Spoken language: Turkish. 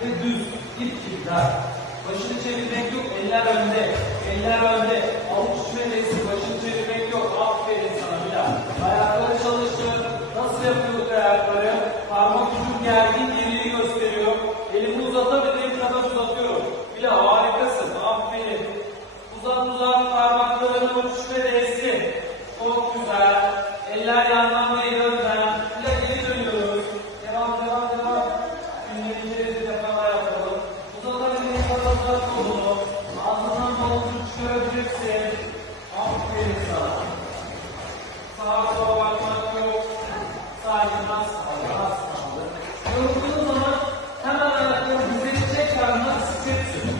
ve düz ip gibi dar. Başını çevirmek yok, eller önde, eller önde. Avuç çevresi, başını çevirmek yok. Aferin sana bir daha. Ayakları çalıştır. Nasıl yapıyorduk ayakları? Parmak ucum gergin yerini gösteriyor. Elimi uzatabildiğim kadar uzatıyorum. Bir daha harikasın, aferin. Uzat uzat parmaklarını uç çevresi. Çok güzel. Eller yandan ve yandan. Bir daha geri dönüyoruz. Devam, devam, devam. Günleri ayrılmaz kaldı. Yorulduğunuz zaman hemen ayakları düzelecek ve sıkıyorsunuz.